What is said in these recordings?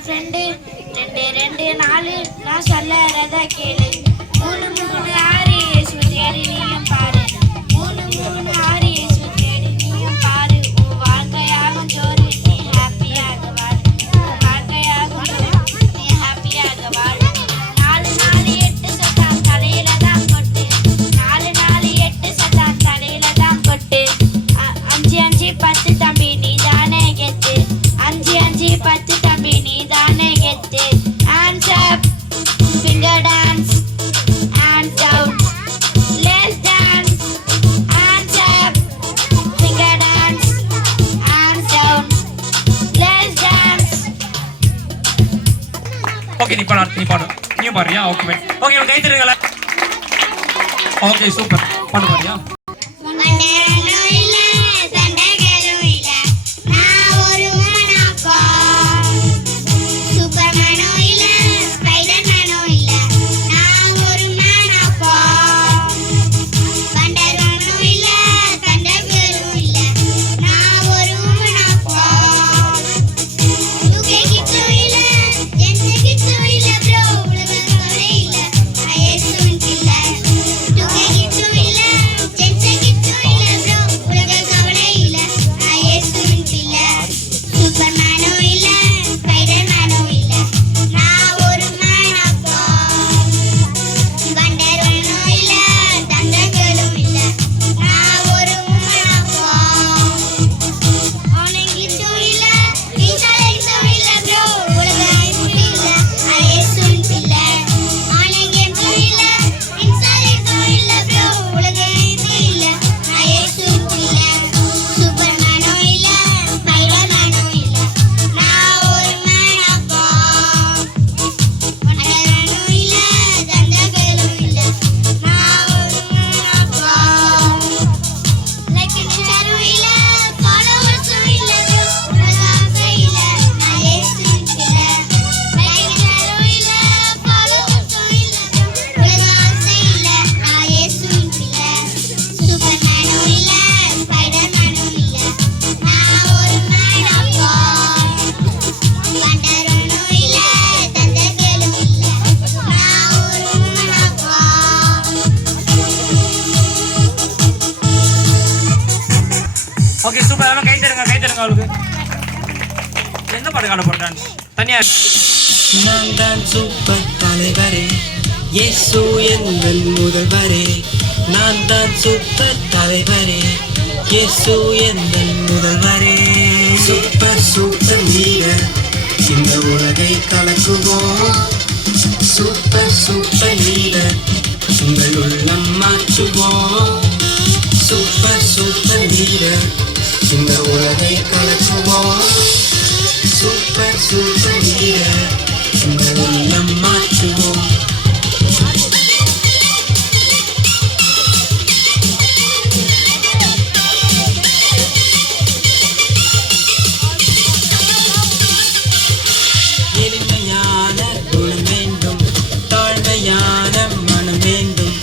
நான் ஃப்ரெண்டு 2 2 4 நான் சொல்லறத கேளு 3 3 6 இயேசு தேடி நீயும் பாரு 3 3 6 இயேசு தேடி நீயும் பாரு உன் வாழ்க்கையாகும் ஜோறு நீ ஹாப்பியாக வாழு உன் வாழ்க்கையாகும் ஜோறு நீ ஹாப்பியாக வாழு 4 4 8 சத்தான் தலையில தான் கொட்டு 4 4 8 சத்தான் தலையில தான் கொட்டு 5 5 10 தம்பி நீ தானே கெத்து 5 5 10 தம்பி நீ தானே கெத்து hands up finger dance hands down let's dance hands up finger dance hands down let's dance. Okay நீ பாடுறியா ஓகே ஓகே கை தருங்களா ஓகே சூப்பர் பாடுறியா ஓகே சூப்பர் எல்லாம் கை தருங்க அவளுக்கு எந்த பாட்டு காண போட்டான் தனியா நான் தான் சூப்பர் தலைவரே இயேசு எங்கள் முதல்வரே நான் தான் சூப்பர் தலைவரே இயேசு எங்கள் முதல்வரே சூப்பர் சூப்பர் லீடர் இந்த உலகை கலக்குவோம் சூப்பர் சூப்பர் லீடர் உங்கள் உள்ளம் மாற்றுவோம் சூப்பர் சூப்பர் லீடர் இந்த உலகை கலக்குவோம் சூப்பர் சூப்பர் லீடர் உங்கள் உள்ளம் மாற்றுவோம் எளிமையான குணம் வேண்டும் தாழ்மையான மனம் வேண்டும்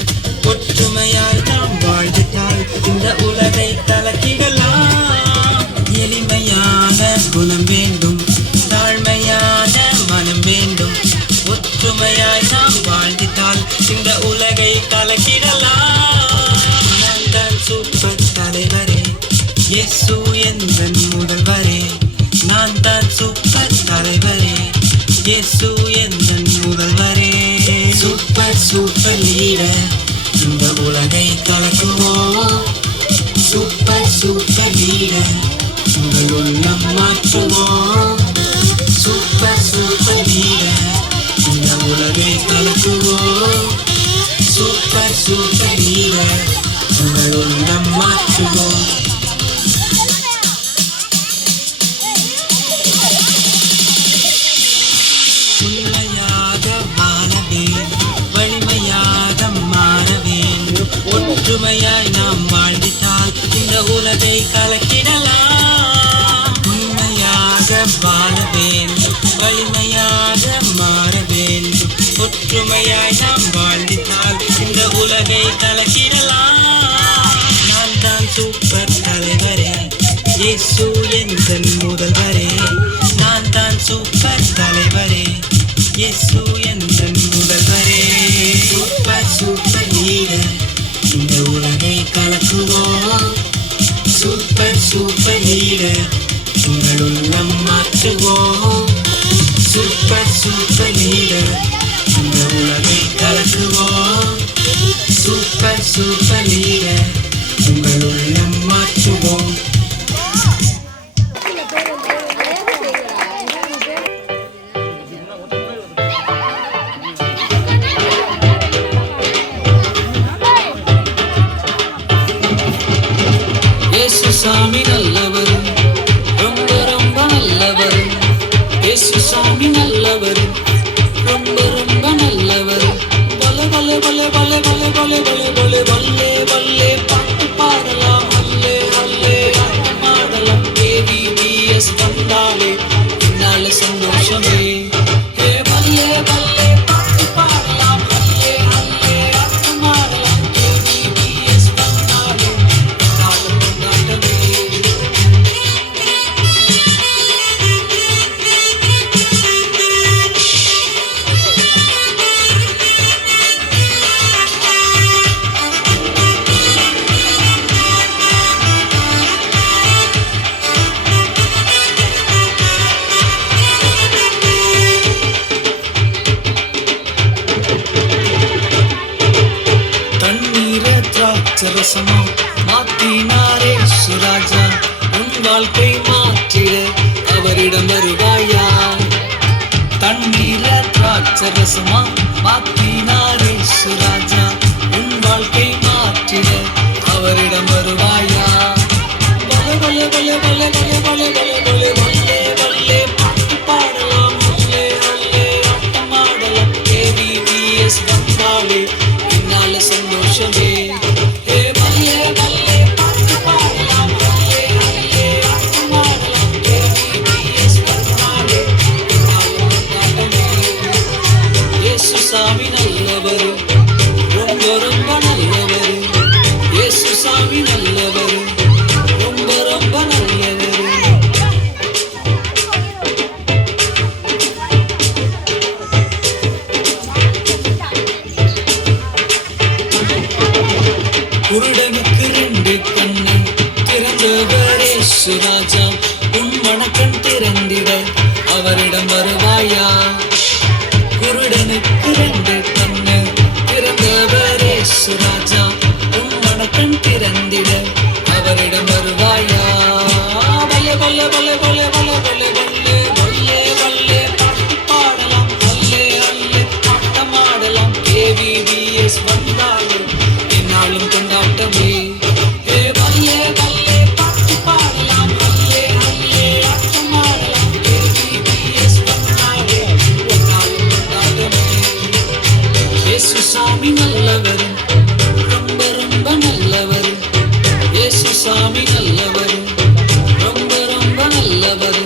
ஒற்றுமையாய் நாம் வாழ்ந்துட்டால் இந்த உலகை கலக்கிடலாம் எளிமையான குணம் வேண்டும் தாழ்மையான மனம் வேண்டும் ஒற்றுமையாய் நாம் வாழ்ந்துட்டால் இந்த உலகை கலக்கிடலாம் நான் தான் சூப்பர் தலைவரே இயேசு எந்தன் முதல்வரே நான் தான் சூப்பர் தலைவரே இயேசு எந்தன் முதல்வரே சூப்பர் சூப்பர் லீடர் இந்த உலகை கலக்குவோம் சூப்பர் சூப்பர் லீடர் உங்கள் உள்ளம் மாற்றுவோம் சூப்பர் சூப்பர் லீடர் இந்த உலகை கலக்குவோம் சூப்பர் சூப்பர் லீடர் உங்கள் உள்ளம் மாற்றுவோம் உண்மையாக வாழவேன் வலிமையாக மாறவேன் ஒற்றுமையாய் நாம் வாழ்ந்திட்டால் இந்த உலகை கலக்கிடலாம் உண்மையாக வாழ வேண்டும் வலிமையாக மாற வேண்டும் ஒற்றுமையாய் நாம் வாழ்ந்திட்டால் இந்த உலகை கலக்கிடலாம் நான் தான் சூப்பர் தலைவரே இயேசு எந்தன் முதல்வரே நான் தான் சூப்பர் தலைவரே இயேசு எந்தன் முதல்வரே. சூப்பர் சூப்பர் லீடர் இந்த உலகை கலக்குவோம். சூப்பர் சூப்பர் லீடர் உங்கள் உள்ளம் மாற்றுவோம். சூப்பர் சூப்பர் லீடர் இந்த உலகை கலக்குவோம். சூப்பர் சூப்பர் லீடர் உங்கள் உள்ளம் மாற்றுவோம். இயேசு சாமி நல்லவர், ரொம்ப ரொம்ப நல்லவர். இயேசு சாமி நல்லவர், ரொம்ப ரொம்ப நல்லவர். பல பல பல பல பல பல பல பல வல்லே வல்லே பாட்டு பாடலாம். அல்லே அல்லே ஆட்டம் ஆடலாம். KVBS வந்தாலே என்னால சந்தோஷமே. ஏ வல்லே வல்லே பாட்டு பாடலாம். அல்லே அல்லே ஆட்டம் ஆடலாம். KVBS வந்தாலே என்னால கொண்டாட்டமே. தண்ணீரை திராட்சரசமா மாற்றினாரே சுராஜா. உன் வாழ்க்கை மாற்றிட அவரிடம் வருவாயா. தண்ணீரை திராட்சரசமா மாற்றினாரே சுராஜா. உன் வாழ்க்கை மாற்றிட அவரிடம் வருவாயா. பல பல பல பல பல பல பல பல வல்லே வல்லே பாட்டு பாடலாம். அல்லே அல்லே ஆட்டம் ஆடலாம். KVBS வந்தாலே என்னால சந்தோஷமே. ஏ வல்லே வல்லே பாட்டு பாடலாம். அல்லே அல்லே ஆட்டம் ஆடலாம். KVBS வந்தாலே என்னால கொண்டாட்டமே. இயேசு சாமி நல்லவர், ரொம்ப ரொம்ப நல்லவர். இயேசு சாமி நல்லவர், ரொம்ப ரொம்ப நல்லவர். குருடனுக்கு 2 கண்ணு திறந்தவரே சுராஜா. உன் மனக்கண் திறந்திட அவரிடம் வருவாயா. குருடனுக்கு 2 கண்ணு திறந்தவரே சுராஜா. உன் மனக்கண் திறந்திட அவரிடம் வருவாயா. வல்லே வல்லே வல்லே வல்லே வல்லே வல்லே வல்லே வல்லே வல்லே பாட்டு பாடலாம். அல்லே அல்லே ஆட்டம் ஆடலாம். KVBS வந்தாலே என்னாலும் கொண்டாட்டமே. ஏ வல்லே வல்லே பாட்டு பாடலாம். அல்லே அல்லே ஆட்டம் ஆடலாம். KVBS வந்தாலே என்னாலும் கொண்டாட்டமே. இயேசு சாமி நல்லவர், ரொம்ப ரொம்ப நல்லவர். இயேசு சாமி நல்லவர், ரொம்ப ரொம்ப நல்லவர்.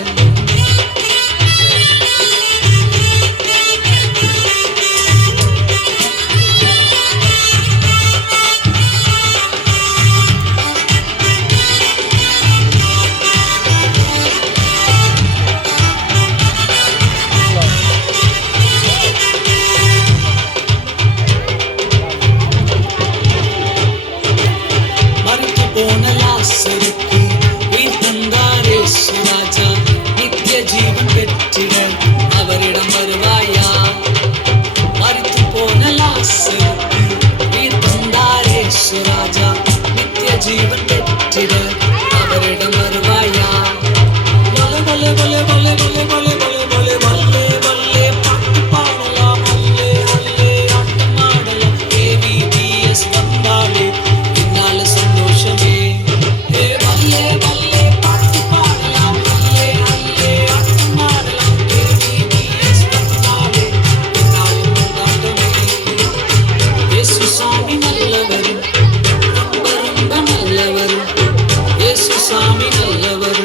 மரித்து போன லாசருக்கு உயிர் தந்தாரே சுராஜா. நித்திய ஜீவன் பெற்றிட அவரிடம் வருவாயா. மரித்து போன லாசருக்கு உயிர் தந்தாரே சுராஜா. நித்திய ஜீவன் பெற்றிட அவரிடம் வருவாயா. வல வல வல வல வல வல வல வல வல்லே வல்லே பாட்டு பாடலாம். அல்லே அல்லே ஆட்டம் ஆடலாம். KVBS வந்தாலே என்னால சந்தோஷமே. ஏ வல்லே வல்லே பாட்டு பாடலாம். அல்லே அல்லே ஆட்டம் ஆடலாம். KVBS வந்தாலே என்னால கொண்டாட்டமே. இயேசு சாமி நல்லவர், ரொம்ப ரொம்ப நல்லவர். இயேசு சாமி நல்லவர்,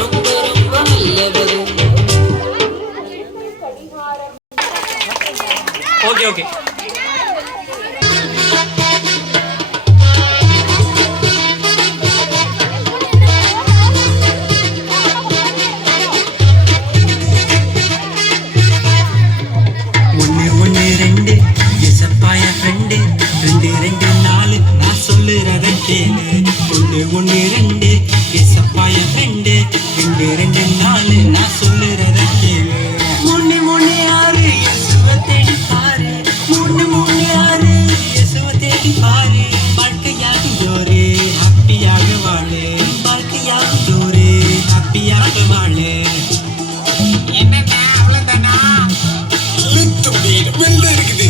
ரொம்ப ரொம்ப நல்லவர். Okay okay. வெள்ள இருக்குது.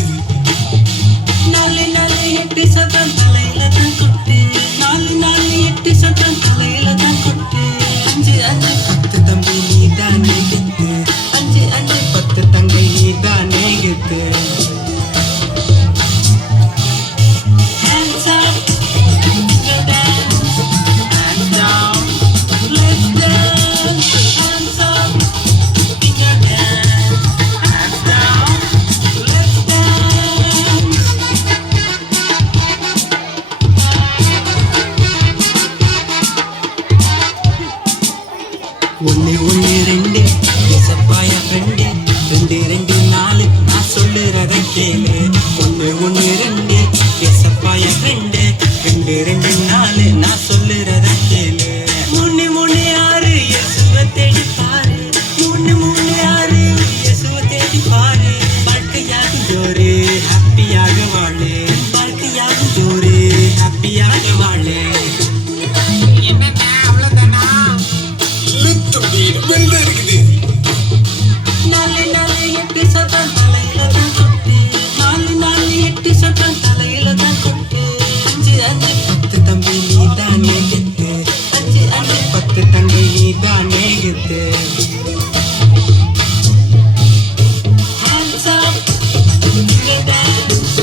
4 4 8 சதம் தலையில தான் கொட்டு. 4 4 8 சதம் தலையில தான் கொட்டு. 5 5 10 தம்பி நீ தானே கெத்து. 5 5 10 தங்கை நீ தானே கெத்து. Hands up, let's dance. Hands down, let's dance. Hands up, finger dance. Hands down, let's dance. ஒன்னு ஒன்னு ரெண்டு ஏசப்பாயா ஃப்ரெண்டு. 2 2 4 நான் சொல்லுறத கேளு. ஒன்னு ஒன்னு ரெண்டு ஏசப்பாயா ஃப்ரெண்டு. 2 2 4 நான் சொல்லுறத கேளு. 3 3 6 இயேசுவை தேடி பாரு. 3 3 6 இயேசுவை தேடி பாரு. வாழ்க்கையாகும் ஜோரு ஹாப்பியாக வாழு. வாழ்க்கையாகும் ஜோரு ஹாப்பியாக வாழு. வெள்ள இருக்குது. 4 4 8 சதம் தலையில தான் கொட்டு. 4 4 8 சதம் தலையில தான் கொட்டு. 5 5 10 தம்பி நீ தானே கெத்து. 5 5 10 தங்கை நீ தானே கெத்து. Hands up, finger dance.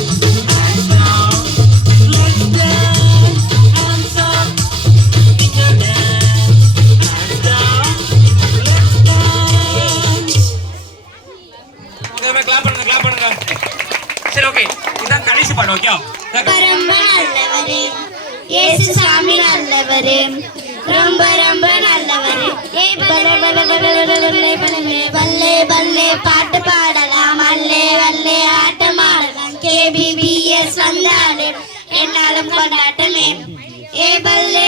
Hands down, let's dance. Hands up, finger dance. Hands down, let's dance. Okay clap பண்ணுங்க கிளாப் பண்ணுங்க. சரி ஓகே இதான் கடைசி பாட்டு ஓகே. ரொம்ப நல்லவரே இயேசு சாமி நல்லவரே ரொம்ப ரொம்ப நல்லவரே. பல்லே பல்லே பாட்டு பாடலாம். அல்லே வல்லே ஆட்டம் ஆடலாம். KBBS வந்தாலே என்னாலும் கொண்டாட்டமே. பல்லே